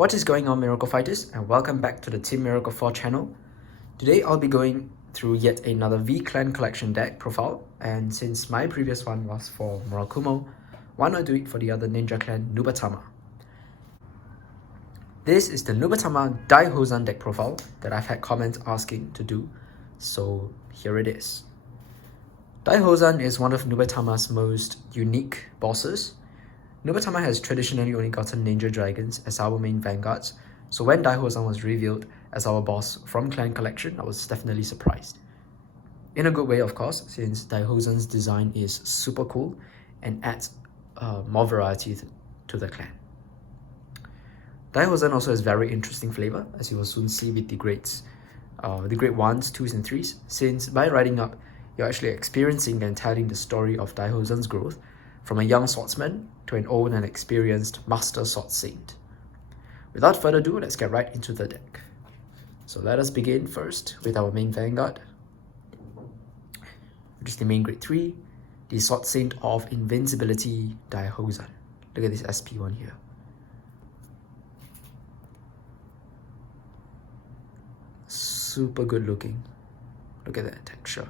What is going on, Miracle Fighters, and welcome back to the Team Miracle 4 channel. Today I'll be going through yet another V Clan collection deck profile, and since my previous one was for Murakumo, why not do it for the other Ninja Clan Nubatama? This is the Nubatama Daihouzan deck profile that I've had comments asking to do, so here it is. Daihouzan is one of Nubatama's most unique bosses. Nubatama has traditionally only gotten Ninja Dragons as our main vanguards, so when Daihouzan was revealed as our boss from Clan Collection, I was definitely surprised. In a good way, of course, since Daihouzan's design is super cool and adds more variety to the clan. Daihouzan also has very interesting flavor, as you will soon see with the grades, the grade 1s, 2s and 3s, since by riding up, you're actually experiencing and telling the story of Daihouzan's growth from a young swordsman to an old and experienced master sword saint. Without further ado, let's get right into the deck. So let us begin first with our main vanguard, which is the main grade 3, the sword saint of Invincibility, Daihouzan. Look at this SP1 here. Super good looking. Look at that texture.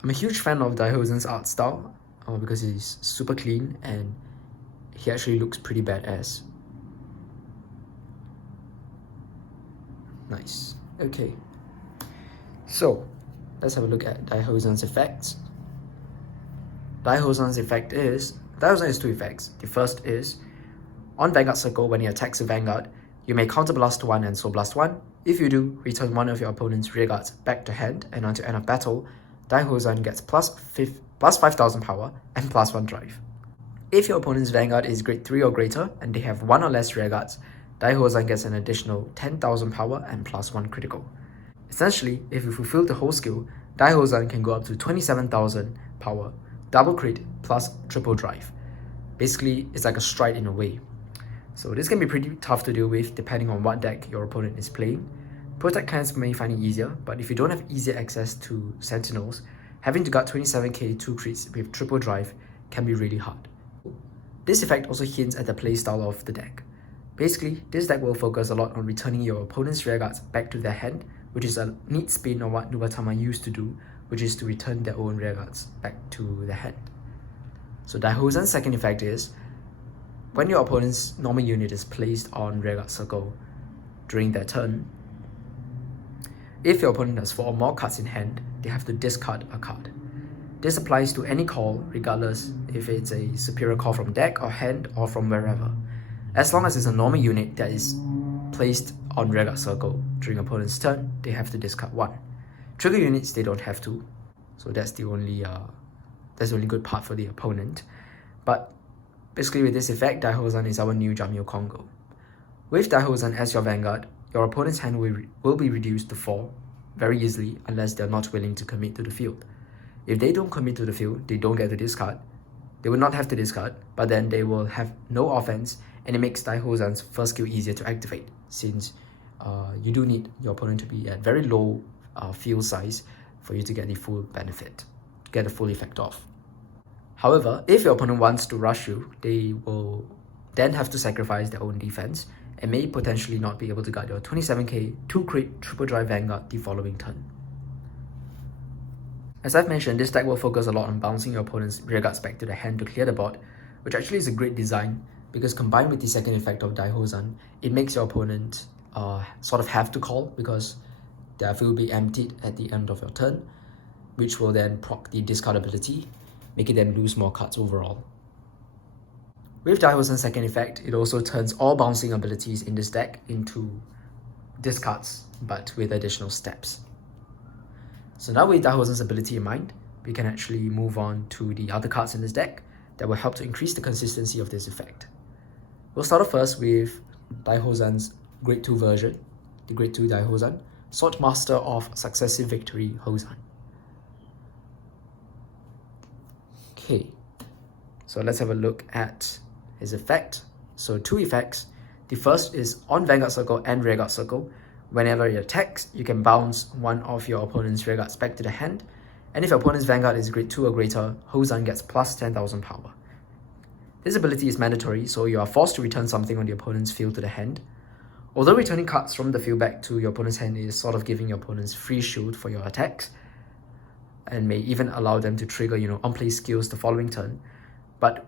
I'm a huge fan of Daihouzan's art style because he's super clean and he actually looks pretty badass. Nice. Okay. So, let's have a look at Daihouzan's effects. Daihouzan has two effects. The first is, on Vanguard Circle, when he attacks a Vanguard, you may counterblast 1 and Soul Blast 1. If you do, return one of your opponent's rearguards back to hand, and until end of battle, Daihouzan gets plus 5,000 power and plus 1 drive. If your opponent's Vanguard is grade 3 or greater and they have 1 or less rearguards, Daihouzan gets an additional 10,000 power and plus 1 critical. Essentially, if you fulfill the whole skill, Daihouzan can go up to 27,000 power, double crit plus triple drive. Basically, it's like a stride in a way. So this can be pretty tough to deal with depending on what deck your opponent is playing. Protect clans may find it easier, but if you don't have easy access to Sentinels, having to guard 27k 2 crits with triple drive can be really hard. This effect also hints at the playstyle of the deck. Basically, this deck will focus a lot on returning your opponent's rearguards back to their hand, which is a neat spin on what Nubatama used to do, which is to return their own rearguards back to their hand. So Daihouzan's second effect is, when your opponent's normal unit is placed on rearguard circle during their turn, if your opponent has 4 or more cards in hand, they have to discard a card. This applies to any call, regardless if it's a superior call from deck or hand or from wherever. As long as it's a normal unit that is placed on rearguard circle during opponent's turn, they have to discard 1. Trigger units, they don't have to, so that's the only good part for the opponent. But basically with this effect, Daihouzan is our new Jamyocongo. With Daihouzan as your vanguard, your opponent's hand will be reduced to 4 very easily unless they're not willing to commit to the field. If they don't commit to the field, they don't get to discard. They will not have to discard, but then they will have no offense, and it makes Daihouzan's first skill easier to activate, since you do need your opponent to be at very low field size for you to get the full benefit, to get the full effect off. However, if your opponent wants to rush you, they will then have to sacrifice their own defense and may potentially not be able to guard your 27k 2 crit triple drive vanguard the following turn. As I've mentioned, this deck will focus a lot on bouncing your opponent's rearguards back to the hand to clear the board, which actually is a great design because combined with the second effect of Daihouzan, it makes your opponent sort of have to call because their field will be emptied at the end of your turn, which will then proc the discard ability, making them lose more cards overall. With Daihouzan's second effect, it also turns all bouncing abilities in this deck into discards, but with additional steps. So now with Daihouzan's ability in mind, we can actually move on to the other cards in this deck that will help to increase the consistency of this effect. We'll start off first with Daihouzan's grade 2 version, the grade 2 Daihouzan, Sword Master of Successive Victory Houzan. Okay, so let's have a look at his effect. So 2 effects. The first is on Vanguard Circle and Rearguard Circle. Whenever it attacks, you can bounce one of your opponent's rearguards back to the hand. And if your opponent's Vanguard is grade 2 or greater, Houzan gets plus 10,000 power. This ability is mandatory, so you are forced to return something on the opponent's field to the hand. Although returning cards from the field back to your opponent's hand is sort of giving your opponents free shield for your attacks, and may even allow them to trigger, on-play skills the following turn. But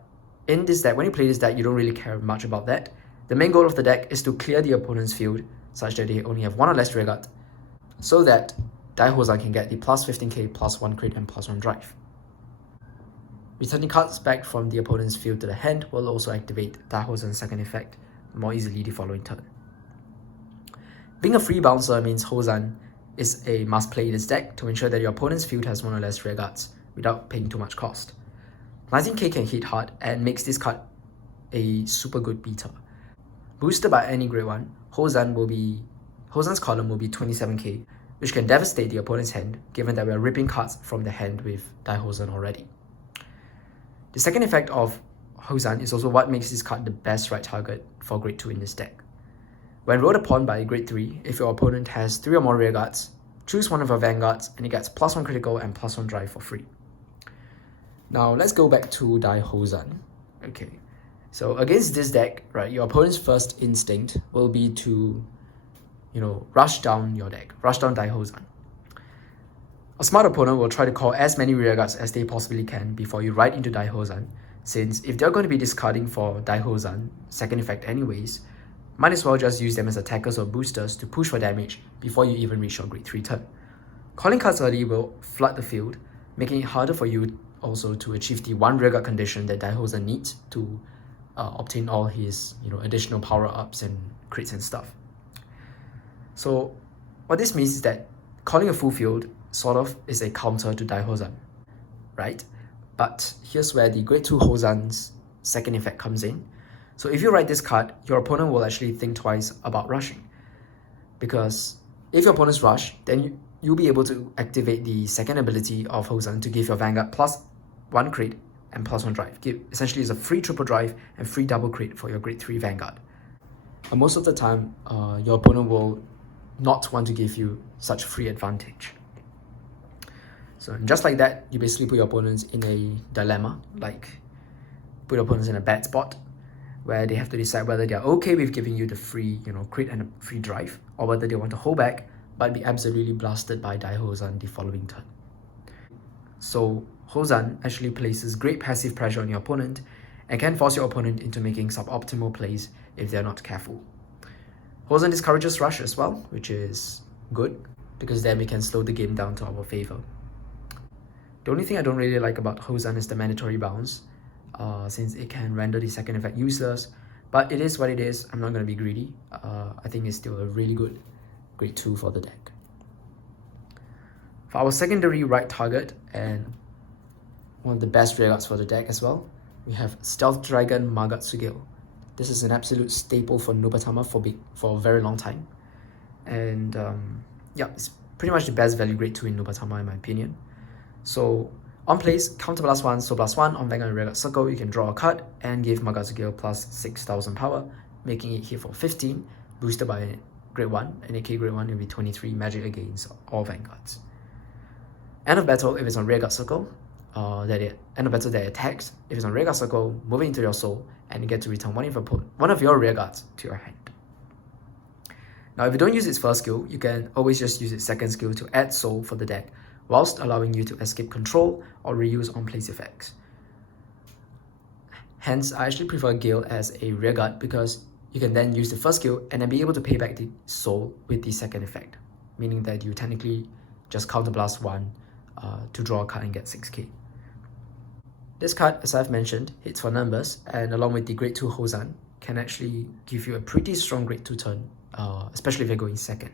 in this deck, when you play this deck, you don't really care much about that. The main goal of the deck is to clear the opponent's field such that they only have one or less rearguard, so that Daihouzan can get the plus 15k, plus 1 crit, and plus 1 drive. Returning cards back from the opponent's field to the hand will also activate Daihouzan's second effect more easily the following turn. Being a free bouncer means Houzan is a must play this deck to ensure that your opponent's field has one or less rearguards without paying too much cost. 19k can hit hard and makes this card a super good beater. Boosted by any grade 1, Houzan's column will be 27k, which can devastate the opponent's hand given that we are ripping cards from the hand with Daihouzan already. The second effect of Houzan is also what makes this card the best right target for grade 2 in this deck. When rolled upon by grade 3, if your opponent has 3 or more rearguards, choose one of your vanguards and it gets plus 1 critical and plus 1 drive for free. Now let's go back to Daihouzan. Okay, so against this deck, right, your opponent's first instinct will be to, rush down your deck, rush down Daihouzan. A smart opponent will try to call as many rearguards as they possibly can before you ride into Daihouzan, since if they're going to be discarding for Daihouzan, second effect anyways, might as well just use them as attackers or boosters to push for damage before you even reach your grade 3 turn. Calling cards early will flood the field, making it harder for you also to achieve the 1 rearguard condition that Daihouzan needs to obtain all his additional power-ups and crits and stuff. So what this means is that calling a full field sort of is a counter to Daihouzan, right? But here's where the grade 2 Houzan's second effect comes in. So if you write this card, your opponent will actually think twice about rushing. Because if your opponents rush, then you'll be able to activate the second ability of Houzan to give your Vanguard plus 1 crit and plus 1 drive. Essentially is a free triple drive and free double crit for your grade 3 Vanguard. And most of the time, your opponent will not want to give you such free advantage. So just like that, you basically put your opponents in a dilemma, like put your opponents in a bad spot, where they have to decide whether they're okay with giving you the free, crit and a free drive, or whether they want to hold back but be absolutely blasted by Daihouzan the following turn. So Houzan actually places great passive pressure on your opponent and can force your opponent into making suboptimal plays if they're not careful. Houzan discourages rush as well, which is good because then we can slow the game down to our favor. The only thing I don't really like about Houzan is the mandatory bounce, since it can render the second effect useless, but it is what it is. I'm not going to be greedy. I think it's still a really good grade 2 for the deck. For our secondary right target and one of the best rearguards for the deck as well, we have Stealth Dragon Magatsugil. This is an absolute staple for Nubatama for a very long time, and it's pretty much the best value grade 2 in Nubatama in my opinion. So on plays, counter plus 1, so plus 1 on Vanguard and Rearguard Circle, you can draw a card and give Magatsugil plus 6,000 power, making it hit for 15, boosted by grade 1, and AK grade 1 will be 23 magic against all Vanguards. End of battle, if it's on Rearguard Circle, end of battle that attacks, if it's on Rearguard Circle, moving into your soul, and you get to return one of your Rearguards to your hand. Now if you don't use its first skill, you can always just use its second skill to add soul for the deck, whilst allowing you to escape control or reuse on-place effects. Hence, I actually prefer Gale as a rearguard because you can then use the first skill and then be able to pay back the soul with the second effect, meaning that you technically just counterblast 1 to draw a card and get 6k. This card, as I've mentioned, hits for numbers, and along with the grade 2 Houzan, can actually give you a pretty strong grade 2 turn, especially if you're going second.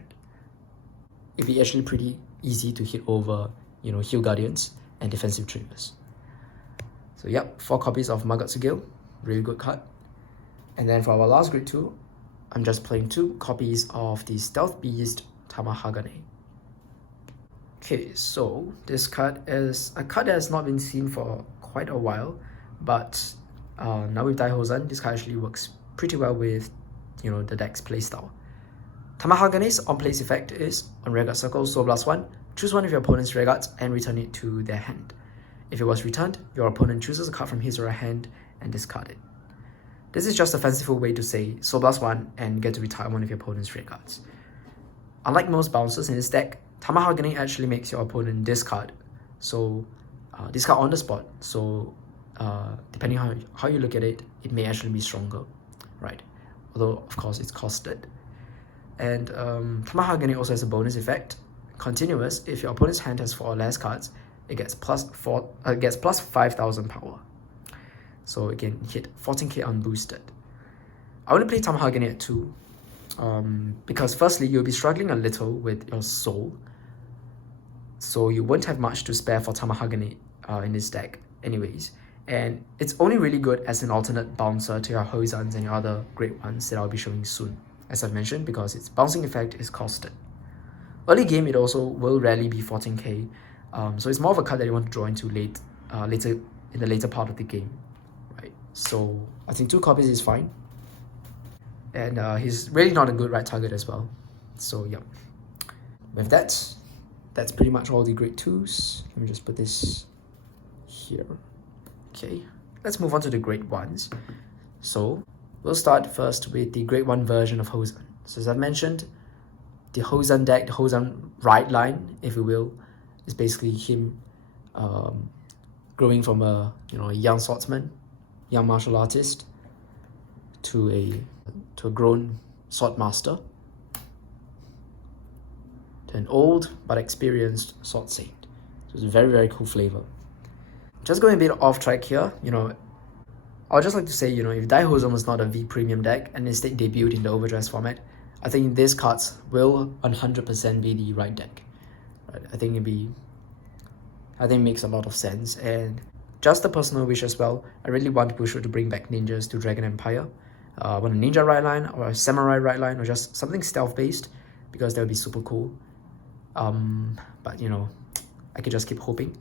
It'd be actually pretty easy to hit over, Heal Guardians and defensive triggers. So yep, 4 copies of Magatsugil, really good card. And then for our last grade 2, I'm just playing 2 copies of the Stealth Beast Tamahagane. Okay, so this card is a card that has not been seen for quite a while, but now with Daihouzan, this card actually works pretty well with, the deck's playstyle. Tamahagane's on-place effect is, on Rearguard Circle, Soul Blast 1, choose one of your opponent's rearguards and return it to their hand. If it was returned, your opponent chooses a card from his or her hand and discard it. This is just a fanciful way to say Soul Blast 1 and get to retire one of your opponent's rear guards. Unlike most bouncers in this deck, Tamahagane actually makes your opponent discard. So discard on the spot. So depending on how you look at it, it may actually be stronger, right? Although of course it's costed. And Tamahagane also has a bonus effect. Continuous, if your opponent's hand has 4 or less cards, it gets plus 5,000 power. So it can hit 14k unboosted. I want to play Tamahagane at 2. Because firstly, you'll be struggling a little with your soul. So you won't have much to spare for Tamahagane in this deck anyways. And it's only really good as an alternate bouncer to your Daihouzans and your other great ones that I'll be showing soon, as I've mentioned, because its bouncing effect is costed. Early game, it also will rarely be 14k, so it's more of a card that you want to draw into later in the later part of the game, right? So I think 2 copies is fine, and he's really not a good right target as well. So yeah, with that, that's pretty much all the grade 2s. Let me just put this here. Okay, let's move on to the grade 1s. So we'll start first with the grade 1 version of Daihouzan. So as I've mentioned, the Daihouzan deck, the Daihouzan right line, if you will, is basically him growing from a young swordsman, young martial artist, to a grown sword master, to an old but experienced sword saint. So it's a very, very cool flavor. Just going a bit off track here, I would just like to say, if Daihouzan was not a V Premium deck and instead debuted in the overdress format, I think these cards will 100% be the right deck. Right? I think it makes a lot of sense, and just a personal wish as well. I really want Busho to bring back ninjas to Dragon Empire. I want a ninja right line or a samurai right line or just something stealth based, because that would be super cool. But I could just keep hoping.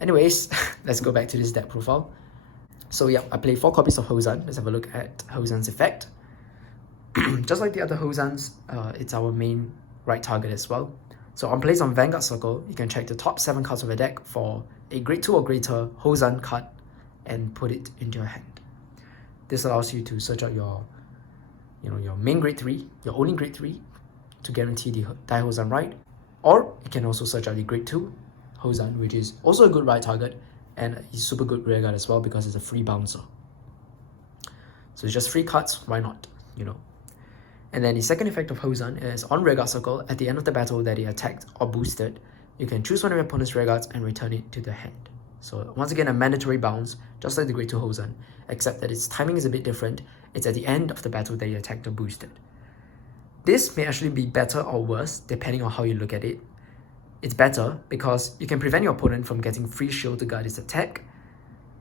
Anyways, let's go back to this deck profile. So yeah, I play 4 copies of Daihouzan. Let's have a look at Daihouzan's effect. Just like the other Daihouzans, it's our main right target as well. So on place on Vanguard Circle, you can check the top 7 cards of the deck for a grade 2 or greater Daihouzan card and put it into your hand. This allows you to search out your main grade 3, your only grade 3, to guarantee the Daihouzan right. Or you can also search out the grade 2 Daihouzan, which is also a good right target and a super good rear guard as well, because it's a free bouncer. So it's just 3 cards, why not, And then the second effect of Daihouzan is on rear guard circle, at the end of the battle that he attacked or boosted, you can choose one of your opponent's rear guards and return it to the hand. So once again, a mandatory bounce, just like the grade 2 Daihouzan, except that its timing is a bit different. It's at the end of the battle that you attacked or boosted. This may actually be better or worse depending on how you look at it. It's better because you can prevent your opponent from getting free shield to guard its attack,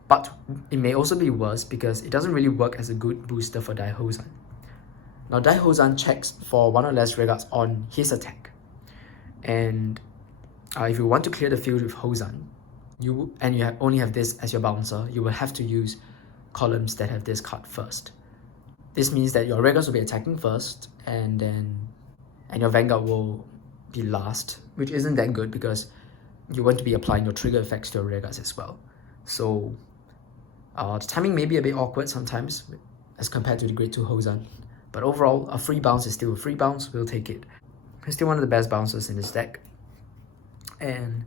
but it may also be worse because it doesn't really work as a good booster for Daihouzan. Now Daihouzan checks for 1 or less rear guards on his attack, and if you want to clear the field with Daihouzan, only have this as your bouncer, you will have to use columns that have this card first. This means that your rear guards will be attacking first, and your Vanguard will be last, which isn't that good because you want to be applying your trigger effects to your rear guards as well. So the timing may be a bit awkward sometimes as compared to the grade 2 Daihouzan, but overall a free bounce is still a free bounce. We'll take it. It's still one of the best bouncers in this deck. And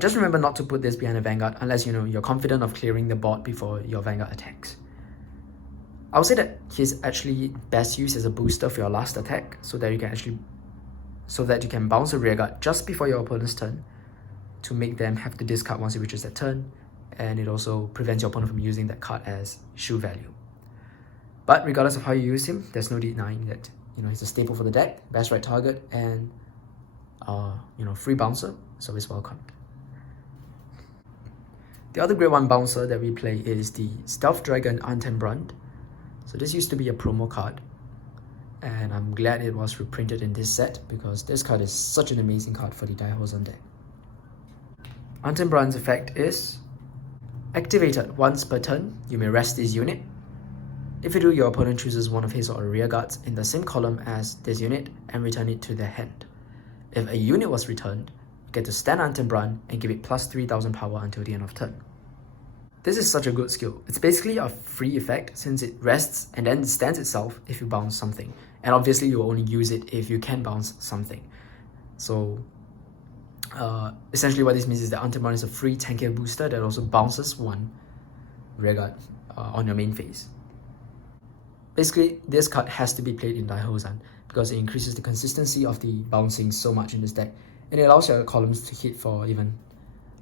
just remember not to put this behind a Vanguard unless you're confident of clearing the board before your Vanguard attacks. I would say that he's actually best used as a booster for your last attack, so that you can bounce a rear guard just before your opponent's turn to make them have to discard once it reaches their turn, and it also prevents your opponent from using that card as shield value. But regardless of how you use him, there's no denying that he's a staple for the deck, best right target, and free bouncer, so it's welcomed. The other grade 1 bouncer that we play is the Stealth Dragon Antembrand. So this used to be a promo card, and I'm glad it was reprinted in this set because this card is such an amazing card for the Daihouzan deck. Antembrand's effect is activated once per turn, you may rest this unit. If you do, your opponent chooses one of his or her rear guards in the same column as this unit and return it to their hand. If a unit was returned, you get to stand Antembrand and give it plus 3,000 power until the end of turn. This is such a good skill. It's basically a free effect since it rests and then stands itself if you bounce something. And obviously you will only use it if you can bounce something. So essentially what this means is that Antemon is a free 10k booster that also bounces one rearguard on your main phase. Basically, this card has to be played in Daihouzan because it increases the consistency of the bouncing so much in this deck, and it allows your columns to hit for even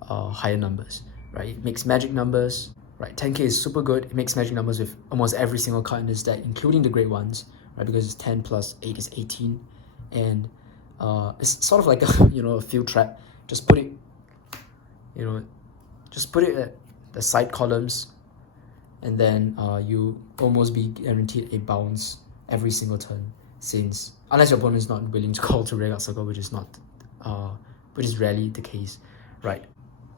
higher numbers. Right, it makes magic numbers. Right, 10k is super good. It makes magic numbers with almost every single card in this deck, including the great ones. Right, because it's 10 plus 8 is 18, and it's sort of like a a field trap. Just put it, at the side columns, and then you almost be guaranteed a bounce every single turn. Since unless your opponent is not willing to call to Rearguard Circle, which is rarely the case, right?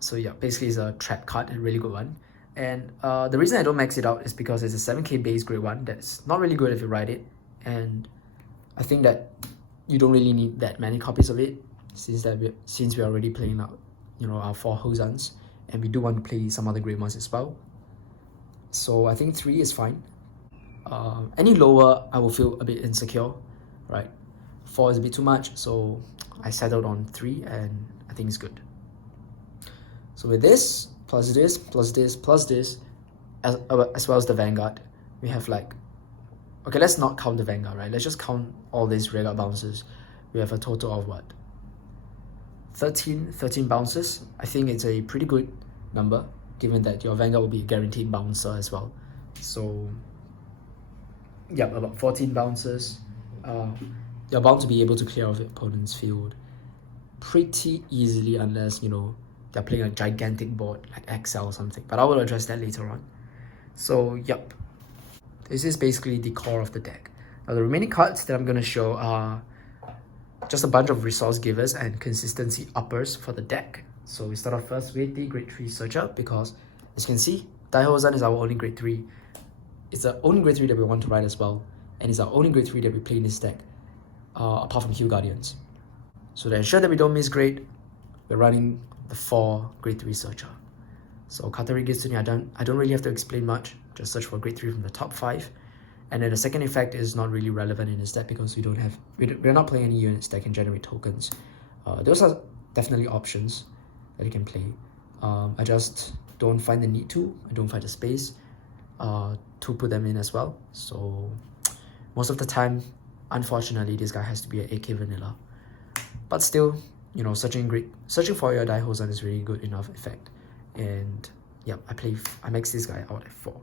So yeah, basically it's a trap card, a really good one. And the reason I don't max it out is because it's a 7k base grade 1 that's not really good if you ride it. And I think that you don't really need that many copies of it since we're already playing out, our 4 Houzans, and we do want to play some other grade ones as well. So I think 3 is fine. Any lower, I will feel a bit insecure, right? 4 is a bit too much, so I settled on 3, and I think it's good. So with this, plus this, plus this, plus this, as well as the Vanguard, we have like, okay, let's not count the Vanguard, right? Let's just count all these Rearguard bounces. We have a total of what? 13 bounces. I think it's a pretty good number, given that your Vanguard will be a guaranteed bouncer as well. So, yeah, about 14 bounces. You're bound to be able to clear off your opponent's field pretty easily unless, they're playing a gigantic board like XL or something. But I will address that later on. So, yep. This is basically the core of the deck. Now, the remaining cards that I'm going to show are just a bunch of resource givers and consistency uppers for the deck. So we start off first with the grade 3 Searcher because, as you can see, Daihouzan is our only grade 3. It's the only grade 3 that we want to ride as well. And it's our only grade 3 that we play in this deck, apart from Hue Guardians. So to ensure that we don't miss grade, we're running the 4 grade 3 Searcher. So Katari Gitsune, I don't really have to explain much. Just search for grade 3 from the top 5. And then the second effect is not really relevant in this deck because we're not playing any units that can generate tokens. Those are definitely options that you can play. I just don't find the need to. I don't find the space to put them in as well. So most of the time, unfortunately, this guy has to be an AK vanilla. But still, searching for your Daihouzan is really good enough effect. And yeah, I max this guy out at 4.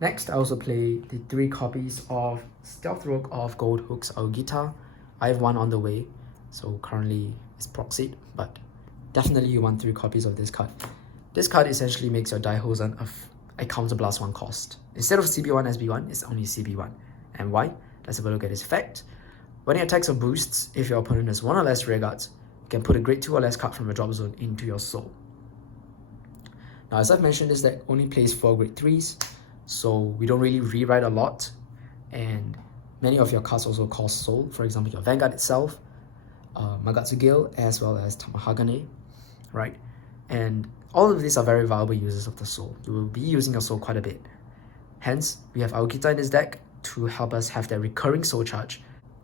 Next, I also play the 3 copies of Stealth Rogue of Gold Hook's Aogita. I have 1 on the way, so currently it's proxied, but definitely you want 3 copies of this card. This card essentially makes your Daihouzan a counterblast 1 cost. Instead of CB1 SB1, it's only CB1. And why? Let's have a look at its effect. When it attacks or boosts, if your opponent has 1 or less rearguards, you can put a grade 2 or less card from your drop zone into your soul. Now, as I've mentioned, this deck only plays 4 grade 3s, so we don't really rewrite a lot, and many of your cards also cost soul. For example, your Vanguard itself, Magatsu Gale, as well as Tamahagane, right? And all of these are very valuable users of the soul. You will be using your soul quite a bit. Hence, we have Aogita in this deck to help us have that recurring soul charge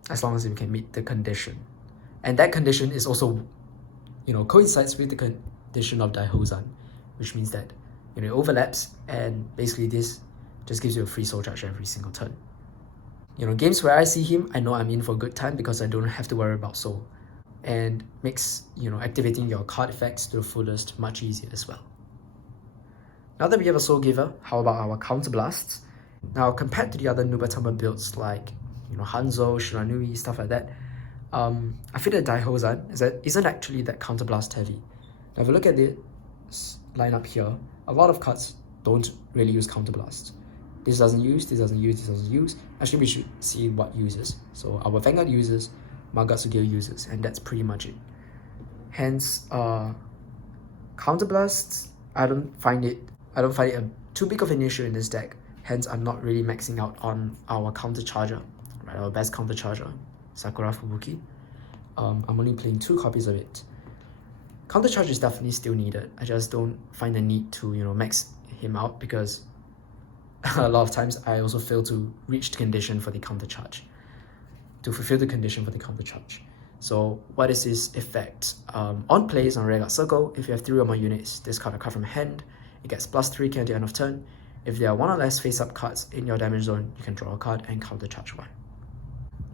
as long as we can meet the condition. And that condition is also, coincides with the condition of Daihouzan, which means that, it overlaps, and basically this just gives you a free soul charge every single turn. Games where I see him, I know I'm in for a good time because I don't have to worry about soul. And makes, activating your card effects to the fullest much easier as well. Now that we have a soul giver, how about our counterblasts? Now, compared to the other Nubatama builds like, Hanzo, Shiranui, stuff like that, I feel that Daihouzan isn't actually that counterblast heavy. Now, if you look at this lineup here, a lot of cards don't really use counterblasts. This doesn't use, this doesn't use, this doesn't use. Actually, we should see what uses. So our Vanguard uses, Magatsu Gale uses, and that's pretty much it. Hence, counterblasts, I don't find it too big of an issue in this deck. Hence, I'm not really maxing out on our counter charger, right? Our best counter charger, Sakura Fubuki. I'm only playing 2 copies of it. Counter charge is definitely still needed. I just don't find the need to, max him out because a lot of times I also fail to reach the condition for the counter charge, to fulfill the condition for the counter charge. So what is his effect? On plays on rearguard circle, if you have 3 or more units, discard a card from hand, it gets +3k at the end of turn. If there are 1 or less face-up cards in your damage zone, you can draw a card and counter charge 1.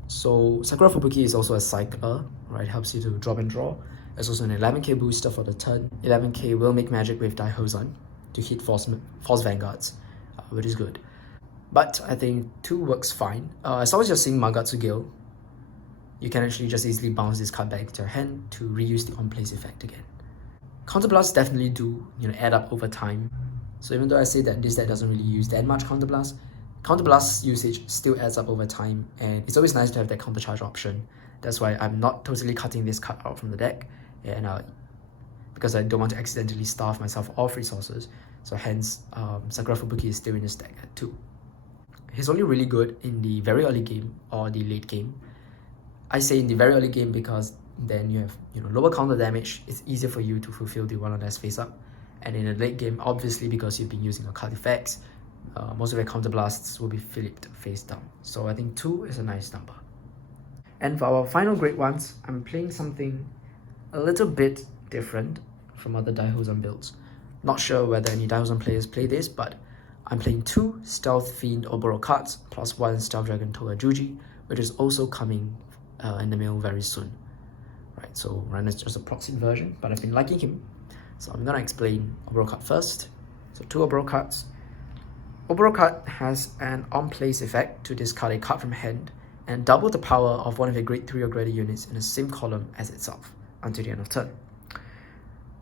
So Sakura Fubuki is also a cycler, right? Helps you to drop and draw. It's also an 11k booster for the turn. 11k will make magic with Daihouzan to hit force vanguards, which is good. But I think 2 works fine. As long as you're seeing Magatsu Gale, you can actually just easily bounce this card back into your hand to reuse the on-place effect again. Counterblasts definitely do, add up over time. So even though I say that this deck doesn't really use that much counterblast usage still adds up over time, and it's always nice to have that counter charge option. That's why I'm not totally cutting this card out from the deck, and because I don't want to accidentally starve myself of resources. So hence, Sakura Fubuki is still in this deck at 2. He's only really good in the very early game or the late game. I say in the very early game because then you have lower counter damage. It's easier for you to fulfill the 1 or less face up. And in the late game, obviously because you've been using your card effects, most of your counterblasts will be flipped face down. So I think 2 is a nice number. And for our final grade ones, I'm playing something a little bit different from other Daihouzan builds. Not sure whether any Daihouzan players play this, but I'm playing 2 Stealth Fiend Oboro cards plus 1 Stealth Dragon Toga Juji, which is also coming in the mail very soon. Right, so Ren is just a proxy version, but I've been liking him. So I'm gonna explain Oboro card first. So 2 Oboro cards. Oboro card has an on-place effect to discard a card from hand and double the power of one of your grade 3 or greater units in the same column as itself until the end of turn.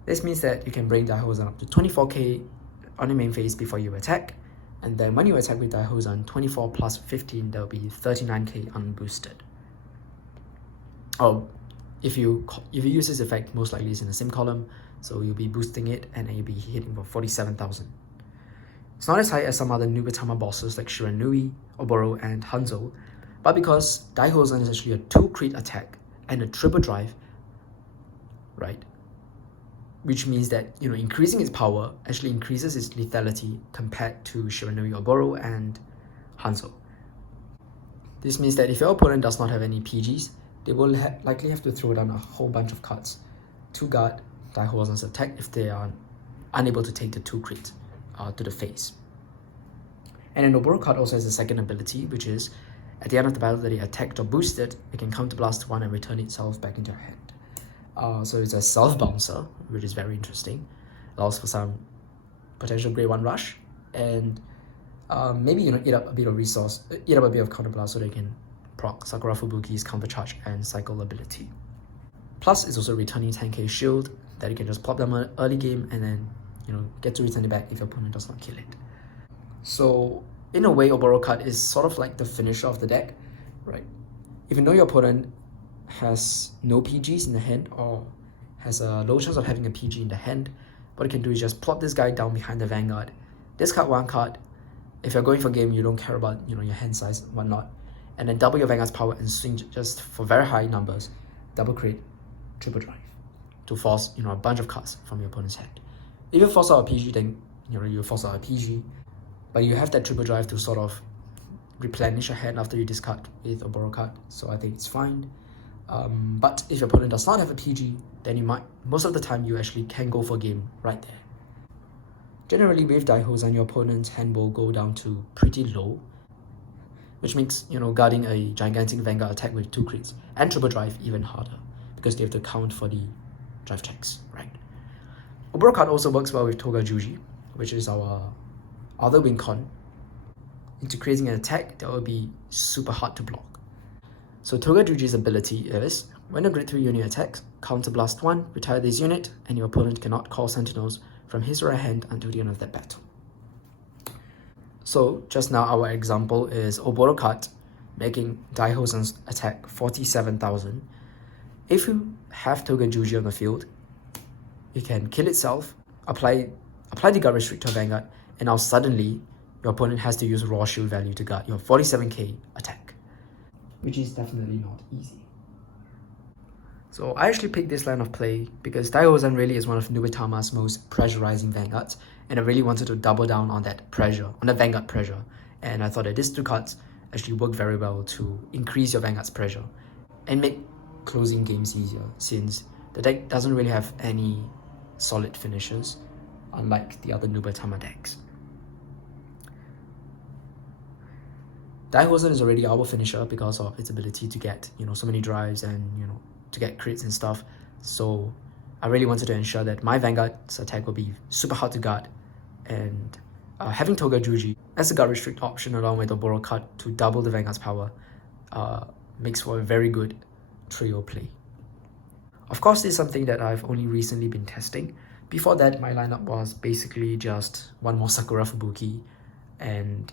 This means that you can bring Daihouzan up to 24k on the main phase before you attack, and then when you attack with Daihouzan, 24 plus 15, that will be 39k unboosted. Oh, if you use this effect, most likely it's in the same column, so you'll be boosting it and then you'll be hitting for 47,000. It's not as high as some other Nubatama bosses like Shiranui, Oboro, and Hanzo, but because Daihouzan is actually a 2 crit attack and a triple drive, right? Which means that increasing its power actually increases its lethality compared to Shiranui, Oboro, and Hanzo. This means that if your opponent does not have any PGs, they will likely have to throw down a whole bunch of cards to guard Daihouzan's attack if they are unable to take the 2 crit to the face. And an Oboro card also has a second ability, which is at the end of the battle that it attacked or boosted, it can counterblast 1 and return itself back into your hand. So it's a self-bouncer, which is very interesting. Allows for some potential grade 1 rush, and maybe eat up a bit of resource, eat up a bit of counterblast so they can proc Sakura Fubuki's countercharge and cycle ability. Plus, it's also returning 10k shield that you can just pop them early game and then get to return it back if your opponent does not kill it. So in a way, Oboro card is sort of like the finisher of the deck, right? If you know your opponent has no PGs in the hand or has a low chance of having a PG in the hand, what you can do is just plop this guy down behind the Vanguard, discard 1 card. If you're going for game, you don't care about your hand size and whatnot, and then double your Vanguard's power and swing just for very high numbers, double crit, triple drive, to force a bunch of cards from your opponent's hand. If you force out a PG, then you force out a PG, but you have that triple drive to sort of replenish your hand after you discard with a Oboro card, so I think it's fine. But if your opponent does not have a PG, then most of the time you actually can go for game right there. Generally with Daihouzan, your opponent's hand will go down to pretty low, which makes guarding a gigantic Vanguard attack with 2 crits and triple drive even harder, because they have to count for the drive checks, right? Oboro card also works well with Toga Juji, which is our other win con, into creating an attack that will be super hard to block. So Toga Juji's ability is, when a grade 3 unit attacks, counterblast 1, retire this unit, and your opponent cannot call sentinels from his or her hand until the end of that battle. So just now our example is Oboro card making Daihouzan's attack 47,000. If you have Toga Juji on the field, you can kill itself, apply the guard restrict to Vanguard, and now suddenly your opponent has to use raw shield value to guard your 47k attack, which is definitely not easy. So I actually picked this line of play because Daihouzan really is one of Nubatama's most pressurizing vanguards, and I really wanted to double down on that pressure, on the vanguard pressure. And I thought that these two cards actually work very well to increase your vanguard's pressure and make closing games easier, since the deck doesn't really have any solid finishes, unlike the other Nubatama decks. Daihouzan is already our finisher because of its ability to get, so many drives and, to get crits and stuff. So I really wanted to ensure that my Vanguard's attack will be super hard to guard, and having Toga Juji as a guard restrict option along with a borrow card to double the Vanguard's power makes for a very good trio play. Of course, this is something that I've only recently been testing. Before that, my lineup was basically just one more Sakura Fubuki and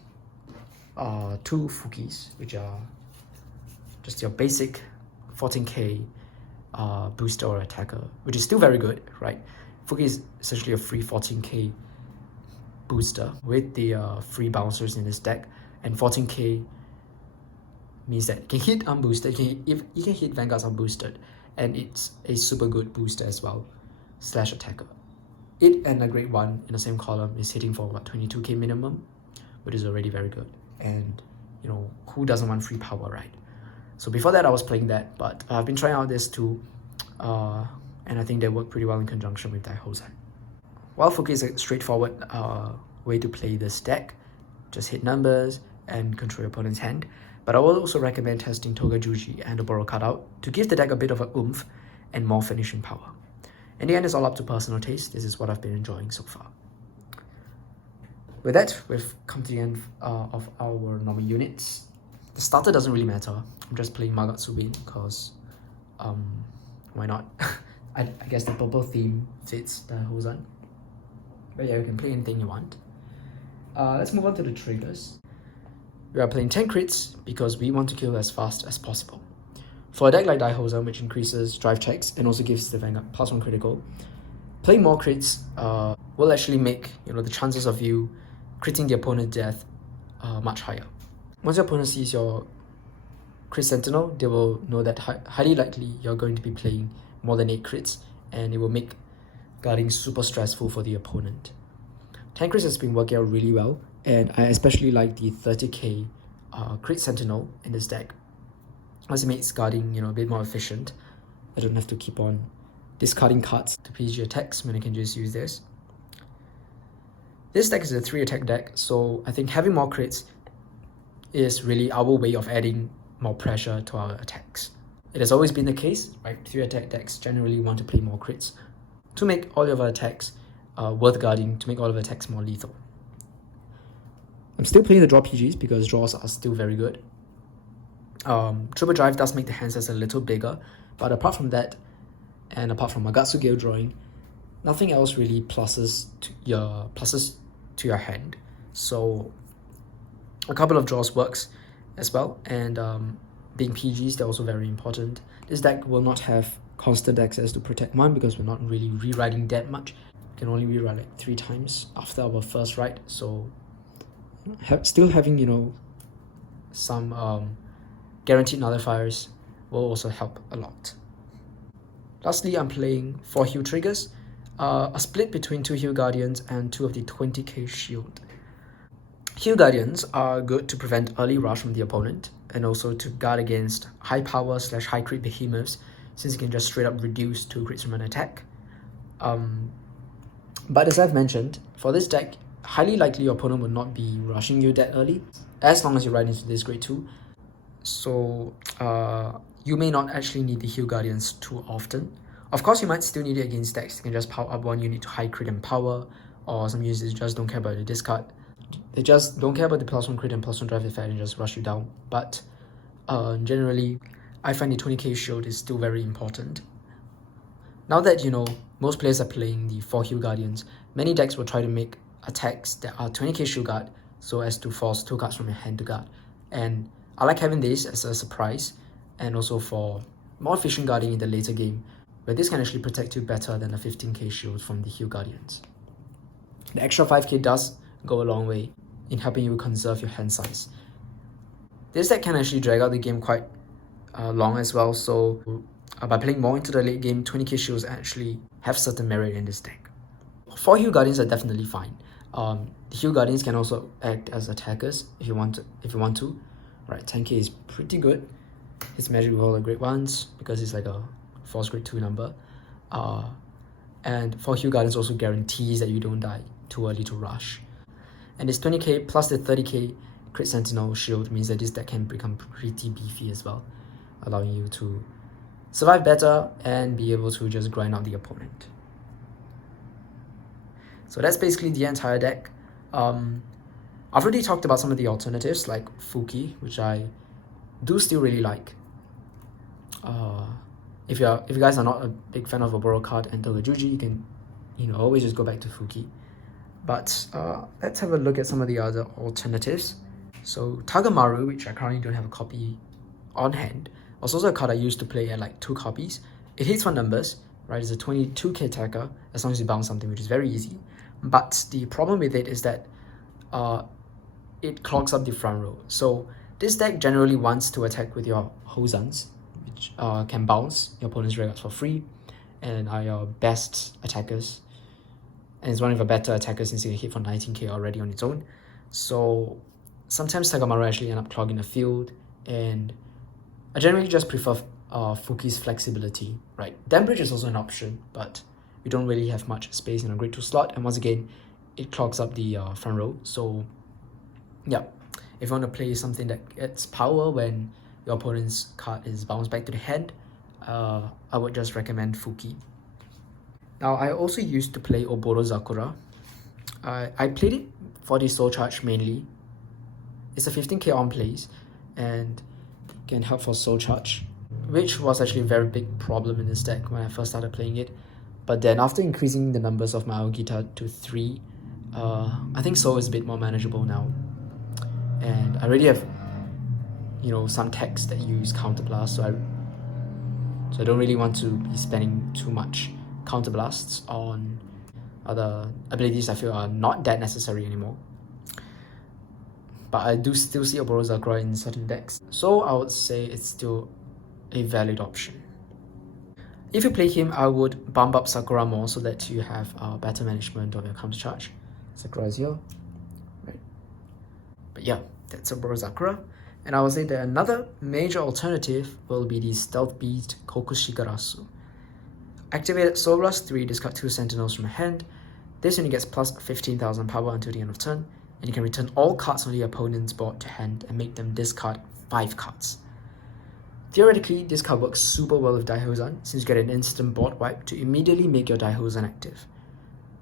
2 Fukis, which are just your basic 14k booster or attacker, which is still very good, right? Fuki is essentially a free 14k booster with the free bouncers in this deck, and 14k means that it can hit unboosted, you can hit Vanguards unboosted, and it's a super good booster as well, slash attacker. It and a grade 1 in the same column is hitting for what, 22k minimum, which is already very good. And who doesn't want free power, right? So before that I was playing that, but I've been trying out this too, and I think they work pretty well in conjunction with Daihouzan. While Fuki is a straightforward way to play this deck, just hit numbers and control your opponent's hand, but I will also recommend testing Toga Juji and the Borrow card out to give the deck a bit of a oomph and more finishing power. In the end, it's all up to personal taste. This is what I've been enjoying so far. With that, we've come to the end of our normal units. The starter doesn't really matter. I'm just playing Magatsubin because why not? I guess the purple theme fits the Daihouzan. But yeah, you can play anything you want. Let's move on to the triggers. We are playing 10 crits because we want to kill as fast as possible. For a deck like Daihouzan, which increases drive checks and also gives the Vanguard +1 critical, playing more crits will actually make the chances of you critting the opponent's death much higher. Once your opponent sees your crit sentinel, they will know that highly likely you're going to be playing more than 8 crits, and it will make guarding super stressful for the opponent. 10 crits has been working out really well, and I especially like the 30k crit sentinel in this deck, as it makes guarding a bit more efficient. I don't have to keep on discarding cards to PG attacks when I can just use this. This deck is a 3 attack deck, so I think having more crits is really our way of adding more pressure to our attacks. It has always been the case, right? 3 attack decks generally want to play more crits to make all of our attacks worth guarding, to make all of our attacks more lethal. I'm still playing the draw PGs because draws are still very good. Triple Drive does make the hand size a little bigger, but apart from that, and apart from Magatsu drawing, nothing else really pluses to your hand. So a couple of draws works as well, and being PGs, they're also very important. This deck will not have constant access to Protect 1 because we're not really rewriting that much. We can only rewrite like 3 times after our first write, so still having some guaranteed nullifiers will also help a lot. Lastly, I'm playing 4 heal triggers, a split between 2 heal guardians and 2 of the 20k shield. Heal guardians are good to prevent early rush from the opponent, and also to guard against high power / high crit behemoths, since you can just straight up reduce 2 crits from an attack. But as I've mentioned, for this deck, highly likely your opponent will not be rushing you that early, as long as you ride into this grade 2. So you may not actually need the heal guardians too often. Of course, you might still need it against decks. You can just power up 1 unit to high crit and power, or some users just don't care about the discard. They just don't care about the +1 crit and +1 drive effect and just rush you down. But generally, I find the 20k shield is still very important. Now that most players are playing the 4 heal guardians, many decks will try to make attacks that are 20k shield guard so as to force 2 cards from your hand to guard. And I like having this as a surprise, and also for more efficient guarding in the later game, where this can actually protect you better than the 15k shield from the heal guardians. The extra 5k does go a long way in helping you conserve your hand size. This deck can actually drag out the game quite long as well, so by playing more into the late game, 20k shields actually have certain merit in this deck. 4 Hue Guardians are definitely fine. The Hue Guardians can also act as attackers if you want to. Right, 10k is pretty good. His magic with all the great ones because it's like a force grade 2 number. And 4 Hue Guardians also guarantees that you don't die too early to rush. And this 20k plus the 30k crit sentinel shield means that this deck can become pretty beefy as well, allowing you to survive better and be able to just grind out the opponent. So that's basically the entire deck. I've already talked about some of the alternatives like Fuki, which I do still really like. If you guys are not a big fan of a borrow card and Togajuji, you can always just go back to Fuki. But let's have a look at some of the other alternatives. So Tagamaru, which I currently don't have a copy on hand, was also a card I used to play at like 2 copies. It hits for numbers, right? It's a 22k attacker as long as you bounce something, which is very easy. But the problem with it is that it clogs up the front row. So this deck generally wants to attack with your Houzans, which can bounce your opponent's regards for free and are your best attackers. And it's one of the better attackers since it hit for 19k already on its own. So sometimes Tagamaru actually end up clogging the field, and I generally just prefer Fuki's flexibility, right? Dambridge is also an option, but we don't really have much space in a grade 2 slot, and once again, it clogs up the front row. So yeah, if you want to play something that gets power when your opponent's card is bounced back to the hand, I would just recommend Fuki. Now, I also used to play Oboro Zakura. I played it for the Soul Charge mainly. It's a 15k on plays and can help for Soul Charge, which was actually a very big problem in this deck when I first started playing it. But then after increasing the numbers of my Aogita to 3, I think Soul is a bit more manageable now. And I already have, some techs that use Counterblast, so I don't really want to be spending too much Counterblasts on other abilities I feel are not that necessary anymore. But I do still see Oboro Zakura in certain decks, so I would say it's still a valid option. If you play him, I would bump up Sakura more so that you have better management of your counter charge. Sakura is here, right? But yeah, that's Oboro Zakura. And I would say that another major alternative will be the Stealth Beast Kokushigarasu. Activated Soul Blast 3, discard 2 Sentinels from your hand. This unit gets plus 15,000 power until the end of turn, and you can return all cards on the opponent's board to hand and make them discard 5 cards. Theoretically, this card works super well with Daihouzan, since you get an instant board wipe to immediately make your Daihouzan active.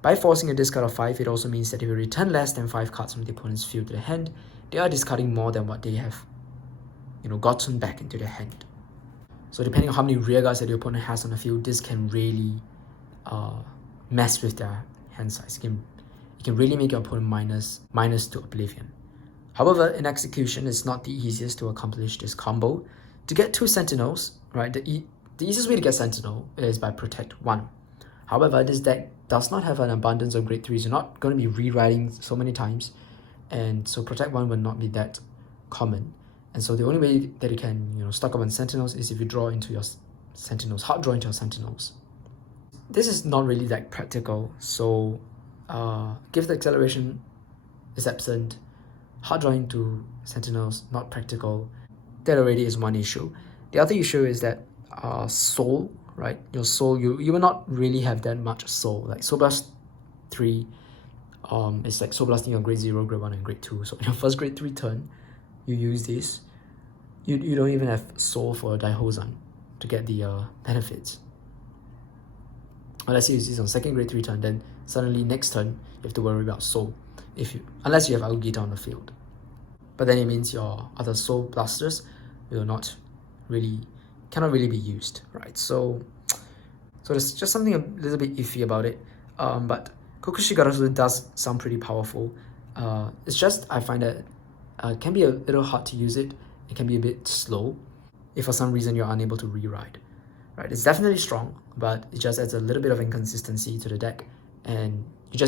By forcing a discard of 5, it also means that if you return less than 5 cards from the opponent's field to the hand, they are discarding more than what they have gotten back into their hand. So depending on how many rear guards that the opponent has on the field, this can really mess with their hand size. It can really make your opponent minus to Oblivion. However, in execution, it's not the easiest to accomplish this combo. To get 2 Sentinels, right, the easiest way to get Sentinel is by Protect 1. However, this deck does not have an abundance of grade 3s. You're not going to be rewriting so many times, and so Protect 1 will not be that common. And so the only way that you can stock up on Sentinels is if you draw into your Sentinels, hard draw into your Sentinels. This is not really that practical, so gift acceleration is absent, hard draw into Sentinels, not practical. That already is one issue. The other issue is that soul, right? Your soul, you will not really have that much soul. Like Soul Blast 3, it's like Soul Blasting your grade 0, grade 1, and grade 2. So in your first grade 3 turn, you use this. You don't even have soul for Daihouzan to get the benefits. Unless you use this on second grade 3 turn, then suddenly next turn you have to worry about soul. Unless you have Aogita on the field. But then it means your other soul blasters will cannot really be used, right? So there's just something a little bit iffy about it. But Kokushigarasu does sound pretty powerful. It's just I find that it can be a little hard to use it. It can be a bit slow if for some reason you're unable to rewrite. Right? It's definitely strong, but it just adds a little bit of inconsistency to the deck, and you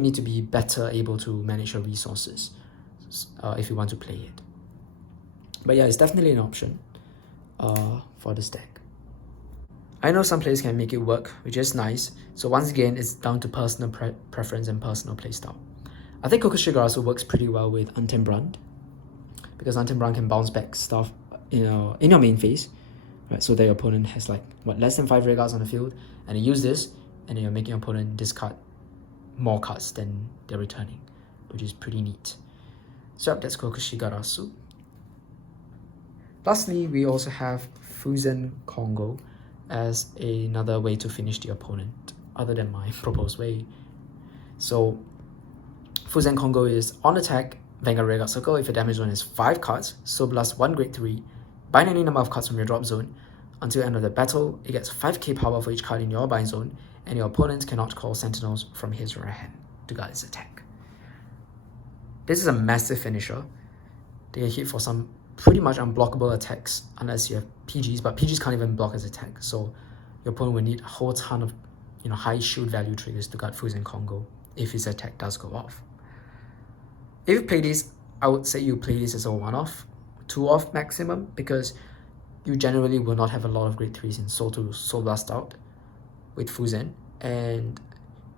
need to be better able to manage your resources if you want to play it. But yeah, it's definitely an option for this deck. I know some players can make it work, which is nice. So once again, it's down to personal preference and personal playstyle. I think Kokoshigarasu works pretty well with Antembrand, because Antembrand can bounce back stuff in your main phase, right? So that your opponent has like less than 5 rear guards on the field, and you use this, and then you're making your opponent discard more cards than they're returning, which is pretty neat. So that's Kokoshigarasu. Lastly, we also have Jamyocongo as another way to finish the opponent, other than my proposed way. So Jamyocongo is on attack, Vanguard Rearguard Circle. If your damage zone is 5 cards, so blast 1 grade 3, bind any number of cards from your drop zone. Until the end of the battle, it gets 5k power for each card in your bind zone, and your opponent cannot call Sentinels from his or her hand to guard its attack. This is a massive finisher. They can hit for some pretty much unblockable attacks unless you have PGs, but PGs can't even block as attack, so your opponent will need a whole ton of high shield value triggers to guard Jamyocongo if his attack does go off. If you play this, I would say you play this as a 1-off, 2-off maximum, because you generally will not have a lot of grade 3s in Soul to Soul Blast out with Fuzen, and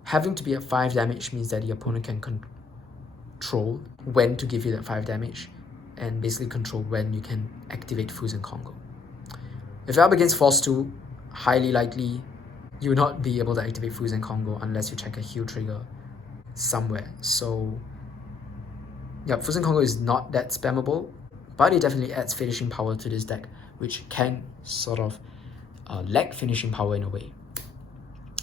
having to be at 5 damage means that the opponent can control when to give you that 5 damage, and basically control when you can activate Jamyocongo. If you're up against Force 2, highly likely you will not be able to activate Jamyocongo unless you check a heal trigger somewhere. So yeah, Jamyocongo is not that spammable, but it definitely adds finishing power to this deck, which can sort of lack finishing power in a way.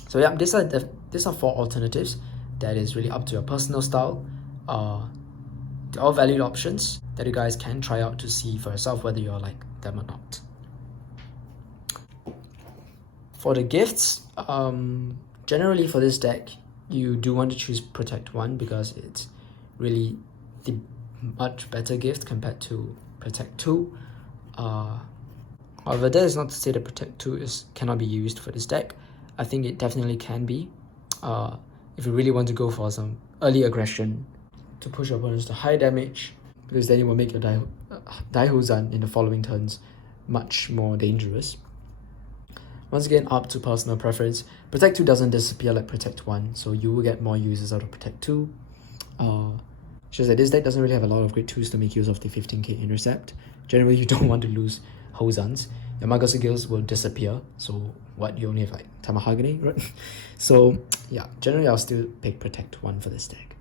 So yeah, these are 4 alternatives that is really up to your personal style. They're all valid options that you guys can try out to see for yourself whether you're like them or not. For the gifts, generally for this deck, you do want to choose Protect 1 because it's really the much better gift compared to Protect 2. However, that is not to say that Protect 2 cannot be used for this deck. I think it definitely can be. If you really want to go for some early aggression to push your opponents to high damage, because then it will make your Daihouzan in the following turns much more dangerous. Once again, up to personal preference. Protect 2 doesn't disappear like Protect 1, so you will get more uses out of Protect 2. Just that this deck doesn't really have a lot of grade 2s to make use of the 15k intercept. Generally, you don't want to lose Houzans. Your Magos Gills will disappear, so what, you only have like Tamahagane, right? So yeah, generally I'll still pick Protect 1 for this deck.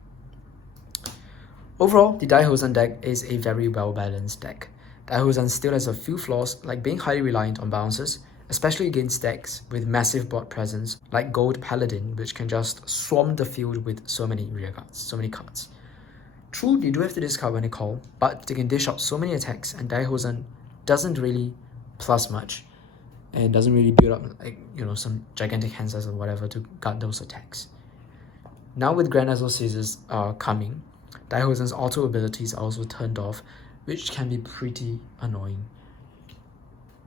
Overall, the Daihouzan deck is a very well-balanced deck. Daihouzan still has a few flaws, like being highly reliant on bounces, especially against decks with massive board presence, like Gold Paladin, which can just swarm the field with so many rear guards, so many cards. True, they do have to discard when they call, but they can dish out so many attacks, and Daihouzan doesn't really plus much, and doesn't really build up like some gigantic hand size or whatever to guard those attacks. Now with Grand Azul Scissors coming, Daihouzan's auto abilities are also turned off, which can be pretty annoying.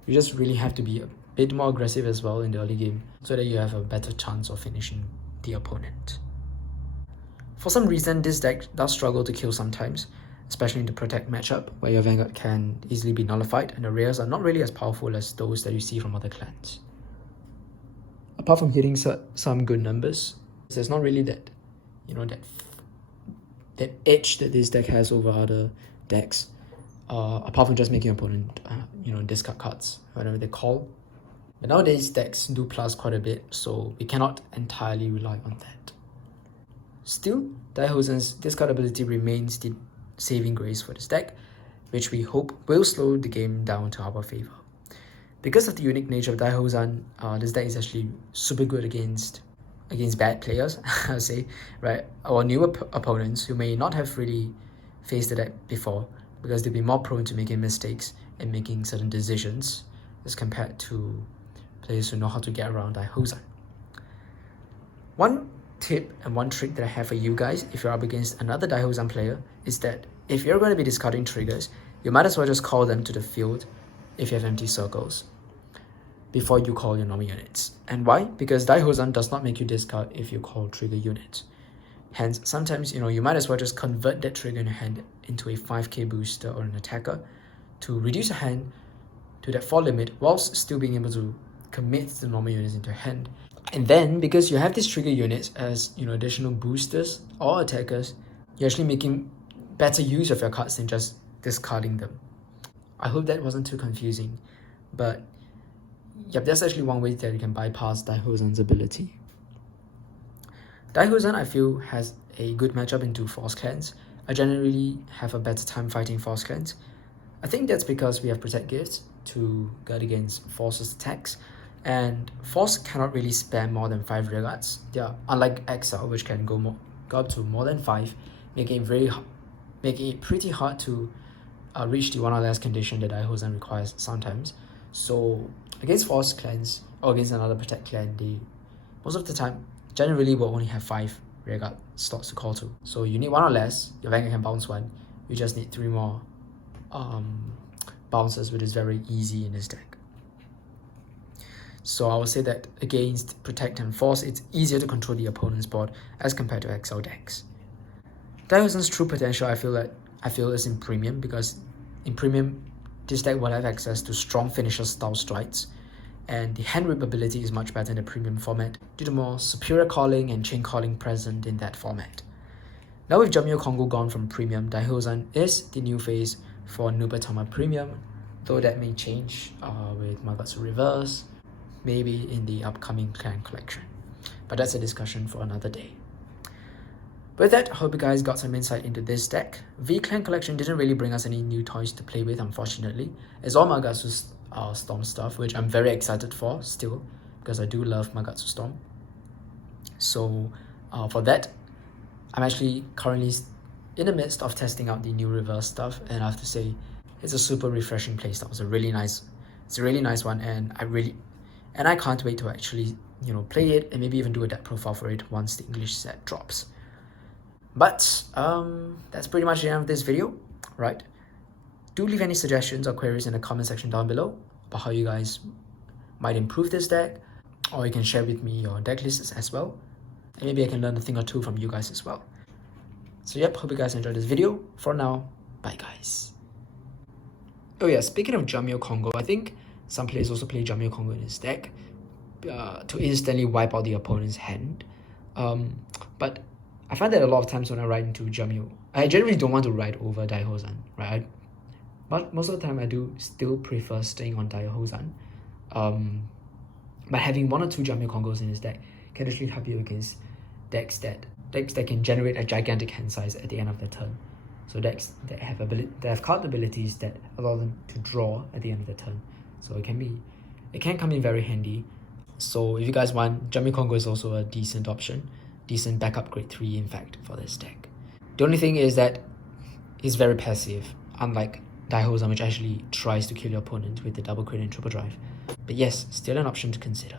You just really have to be a bit more aggressive as well in the early game so that you have a better chance of finishing the opponent. For some reason, this deck does struggle to kill sometimes, especially in the Protect matchup, where your Vanguard can easily be nullified and the rares are not really as powerful as those that you see from other clans. Apart from hitting some good numbers, there's not really that edge that this deck has over other decks, apart from just making your opponent discard cards whenever they call. But nowadays decks do plus quite a bit, so we cannot entirely rely on that. Still, Daihouzan's discard ability remains the saving grace for this deck, which we hope will slow the game down to our favor. Because of the unique nature of Daihouzan, this deck is actually super good against bad players, I'll say, right? Or newer opponents who may not have really faced the deck before, because they'll be more prone to making mistakes and making certain decisions as compared to players who know how to get around Daihouzan. One tip and one trick that I have for you guys if you're up against another Daihouzan player is that if you're going to be discarding triggers, you might as well just call them to the field if you have empty circles before you call your normal units. And why? Because Daihouzan does not make you discard if you call trigger units. Hence, sometimes you might as well just convert that trigger in your hand into a 5k booster or an attacker to reduce your hand to that 4 limit whilst still being able to commits the normal units into hand. And then, because you have these trigger units as, additional boosters or attackers, you're actually making better use of your cards than just discarding them. I hope that wasn't too confusing, but yep, that's actually one way that you can bypass Daihouzan's ability. Daihouzan, I feel, has a good matchup into Force Clans. I generally have a better time fighting Force Clans. I think that's because we have Protect Gifts to guard against Force's attacks, and Force cannot really spam more than 5 rear guards. They are unlike XL, which can go up to more than 5, making it pretty hard to reach the 1 or less condition that Daihouzan requires sometimes. So against Force Clans or against another Protect Clan, they most of the time generally will only have 5 rearguard slots to call to. So you need 1 or less, your Vanguard can bounce 1, you just need 3 more bounces, which is very easy in this deck. So I would say that against Protect and Force, it's easier to control the opponent's board as compared to XL decks. Daihouzan's true potential, I feel is in Premium, because in Premium, this deck will have access to strong finisher style strikes, and the hand rip ability is much better in the Premium format due to more superior calling and chain calling present in that format. Now with Jamyocongo gone from Premium, Daihouzan is the new face for Nubatama Premium, though that may change with Magatsu Reverse, maybe in the upcoming clan collection. But that's a discussion for another day. With that, I hope you guys got some insight into this deck. V Clan Collection didn't really bring us any new toys to play with, unfortunately. It's all Magatsu Storm stuff, which I'm very excited for still, because I do love Magatsu Storm. So for that, I'm actually currently in the midst of testing out the new reverse stuff, and I have to say, it's a super refreshing playstyle. It's a really nice one, and I can't wait to actually play it and maybe even do a deck profile for it once the English set drops. But that's pretty much the end of this video, right? Do leave any suggestions or queries in the comment section down below about how you guys might improve this deck, or you can share with me your deck lists as well, and maybe I can learn a thing or two from you guys as well. So yep, hope you guys enjoyed this video. For now, bye guys. Oh yeah, speaking of Jamyocongo, I think some players also play Jamyocongo in this deck to instantly wipe out the opponent's hand. But I find that a lot of times when I ride into Jamyo, I generally don't want to ride over Daihouzan, right? But most of the time I do still prefer staying on Daihouzan. But having 1 or 2 Jamyocongos in this deck can actually help you against decks that can generate a gigantic hand size at the end of the turn. So decks that have card abilities that allow them to draw at the end of the turn. So it can come in very handy. So if you guys want, Jamyocongo is also a decent option. Decent backup grade 3 in fact for this deck. The only thing is that it's very passive, unlike Daihouzan, which actually tries to kill your opponent with the double crit and triple drive. But yes, still an option to consider.